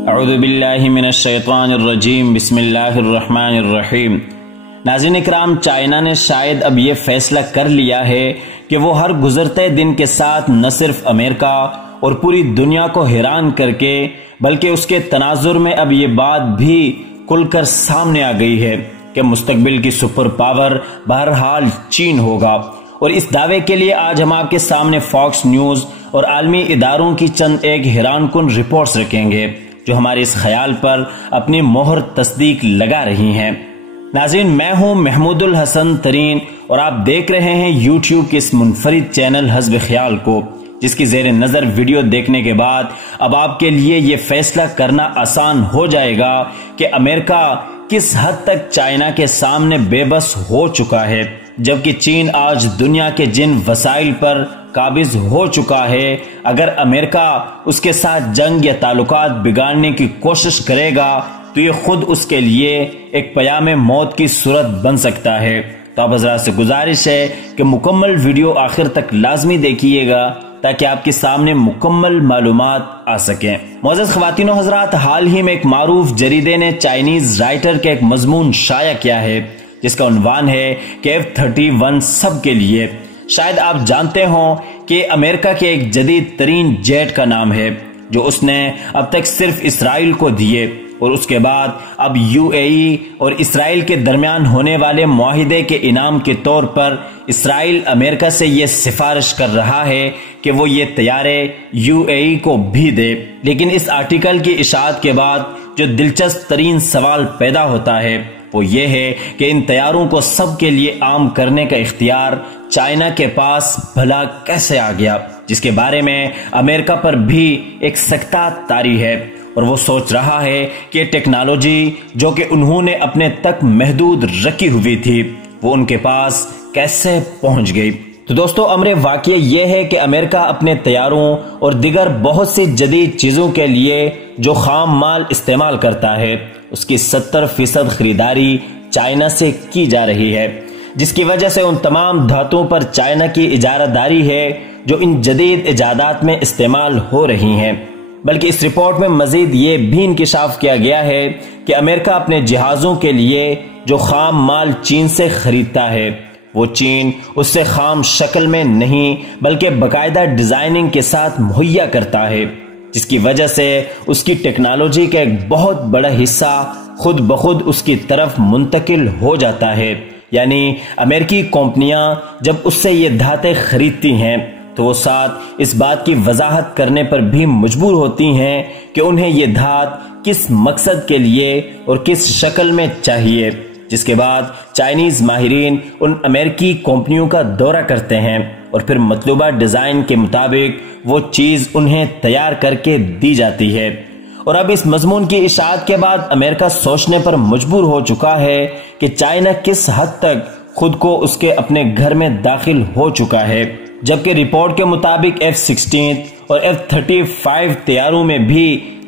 اعوذ باللہ من الشیطان الرجیم بسم اللہ الرحمن الرحیم۔ ناظرین اکرام، چائنا نے شاید اب یہ فیصلہ کر لیا ہے کہ وہ ہر گزرتے دن کے ساتھ نہ صرف امریکہ اور پوری دنیا کو حیران کر کے بلکہ اس کے تناظر میں اب یہ بات بھی کھل کر سامنے آ گئی ہے کہ مستقبل کی سپر پاور بہرحال چین ہوگا۔ اور اس دعوے کے لیے آج ہم آپ کے سامنے فاکس نیوز اور عالمی اداروں کی چند ایک حیران کن رپورٹس رکھیں گے جو ہمارے اس خیال پر اپنی مہر تصدیق لگا رہی ہیں۔ ناظرین، میں ہوں محمود الحسن ترین اور آپ دیکھ رہے ہیں یوٹیوب کے اس منفرد چینل حسب خیال کو، جس کی زیر نظر ویڈیو دیکھنے کے بعد اب آپ کے لیے یہ فیصلہ کرنا آسان ہو جائے گا کہ امریکہ کس حد تک چائنا کے سامنے بے بس ہو چکا ہے، جبکہ چین آج دنیا کے جن وسائل پر قابض ہو چکا ہے، اگر امریکہ اس کے ساتھ جنگ یا تعلقات بگاڑنے کی کوشش کرے گا تو یہ خود اس کے لیے ایک پیام موت کی صورت بن سکتا ہے۔ تو آپ حضرات سے گزارش ہے کہ مکمل ویڈیو آخر تک لازمی دیکھیے گا تاکہ آپ کے سامنے مکمل معلومات آ سکیں۔ معزز خواتین و حضرات، حال ہی میں ایک معروف جریدے نے چائنیز رائٹر کا ایک مضمون شائع کیا ہے جس کا عنوان ہے کہ F-31 سب کے لیے۔ شاید آپ جانتے ہوں کہ امریکہ کے ایک جدید ترین جیٹ کا نام ہے جو اس نے اب تک صرف اسرائیل کو دیے، اور اس کے بعد اب UAE اور اسرائیل کے درمیان ہونے والے معاہدے کے انعام کے طور پر اسرائیل امریکہ سے یہ سفارش کر رہا ہے کہ وہ یہ طیارے UAE کو بھی دے۔ لیکن اس آرٹیکل کی اشاعت کے بعد جو دلچسپ ترین سوال پیدا ہوتا ہے وہ یہ ہے کہ ان طیاروں کو سب کے لیے عام کرنے کا اختیار چائنا کے پاس بھلا کیسے آ گیا، جس کے بارے میں امریکہ پر بھی ایک سکتہ طاری ہے، اور وہ سوچ رہا ہے کہ ٹیکنالوجی جو کہ انہوں نے اپنے تک محدود رکھی ہوئی تھی وہ ان کے پاس کیسے پہنچ گئی۔ تو دوستو، امر واقعہ یہ ہے کہ امریکہ اپنے طیاروں اور دیگر بہت سی جدید چیزوں کے لیے جو خام مال استعمال کرتا ہے اس کی 70% خریداری چائنا سے کی جا رہی ہے، جس کی وجہ سے ان تمام دھاتوں پر چائنا کی اجارہ داری ہے جو ان جدید ایجادات میں استعمال ہو رہی ہیں۔ بلکہ اس رپورٹ میں مزید یہ بھی انکشاف کیا گیا ہے کہ امریکہ اپنے جہازوں کے لیے جو خام مال چین سے خریدتا ہے وہ چین اس سے خام شکل میں نہیں بلکہ باقاعدہ ڈیزائننگ کے ساتھ مہیا کرتا ہے، جس کی وجہ سے اس کی ٹیکنالوجی کا ایک بہت بڑا حصہ خود بخود اس کی طرف منتقل ہو جاتا ہے۔ یعنی امریکی کمپنیاں جب اس سے یہ دھاتیں خریدتی ہیں تو وہ ساتھ اس بات کی وضاحت کرنے پر بھی مجبور ہوتی ہیں کہ انہیں یہ دھات کس مقصد کے لیے اور کس شکل میں چاہیے، جس کے بعد چائنیز ماہرین ان امریکی کمپنیوں کا دورہ کرتے ہیں اور پھر مطلوبہ ڈیزائن کے مطابق وہ چیز انہیں تیار کر کے دی جاتی ہے۔ اور اب اس مضمون کی اشاعت کے بعد امریکہ سوچنے پر مجبور ہو چکا ہے کہ چائنا کس حد تک خود کو اس کے اپنے گھر میں داخل ہو چکا ہے، جبکہ رپورٹ کے مطابق F-16 اور F-35 طیاروں میں بھی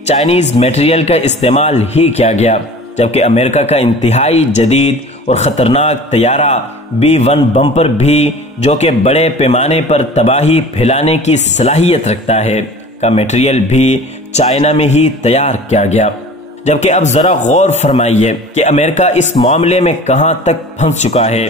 چائنیز میٹیریل کا استعمال ہی کیا گیا، جبکہ امریکہ کا انتہائی جدید اور خطرناک طیارہ B-1 بمپر بھی جو کہ بڑے پیمانے پر تباہی پھیلانے کی صلاحیت رکھتا ہے کا میٹیریل بھی چائنا میں ہی تیار کیا گیا۔ جبکہ اب ذرا غور فرمائیے کہ امریکہ اس معاملے میں کہاں تک پھنس چکا ہے۔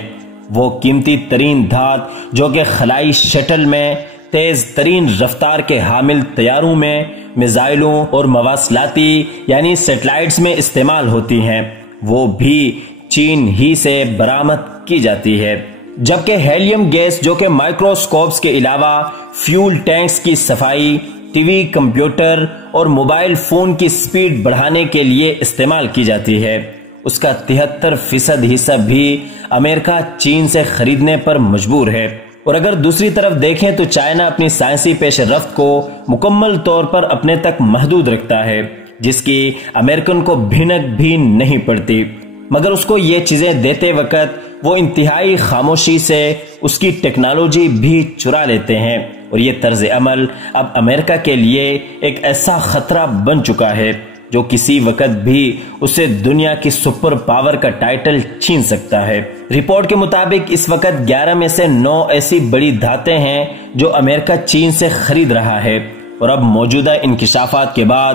وہ قیمتی ترین دھات جو کہ خلائی شٹل میں، تیز ترین رفتار کے حامل طیاروں میں، میزائلوں اور مواصلاتی یعنی سیٹلائٹس میں استعمال ہوتی ہیں، وہ بھی چین ہی سے برآمد کی جاتی ہے۔ جبکہ ہیلیم گیس جو کہ مائکروسکوپس کے علاوہ فیول ٹینکس کی صفائی، ٹی وی، کمپیوٹر اور موبائل فون کی سپیڈ بڑھانے کے لیے استعمال کی جاتی ہے، اس کا 73% حصہ بھی امریکہ چین سے خریدنے پر مجبور ہے۔ اور اگر دوسری طرف دیکھیں تو چائنا اپنی سائنسی پیش رفت کو مکمل طور پر اپنے تک محدود رکھتا ہے، جس کی امریکن کو بھنک بھی نہیں پڑتی، مگر اس کو یہ چیزیں دیتے وقت وہ انتہائی خاموشی سے اس کی ٹیکنالوجی بھی چرا لیتے ہیں۔ اور یہ طرز عمل اب امریکہ کے لیے ایک ایسا خطرہ بن چکا ہے جو کسی وقت بھی اسے دنیا کی سپر پاور کا ٹائٹل چھین سکتا ہے۔ رپورٹ کے مطابق اس وقت 11 میں سے 9 ایسی بڑی دھاتیں ہیں جو امریکہ چین سے خرید رہا ہے، اور اب موجودہ انکشافات کے بعد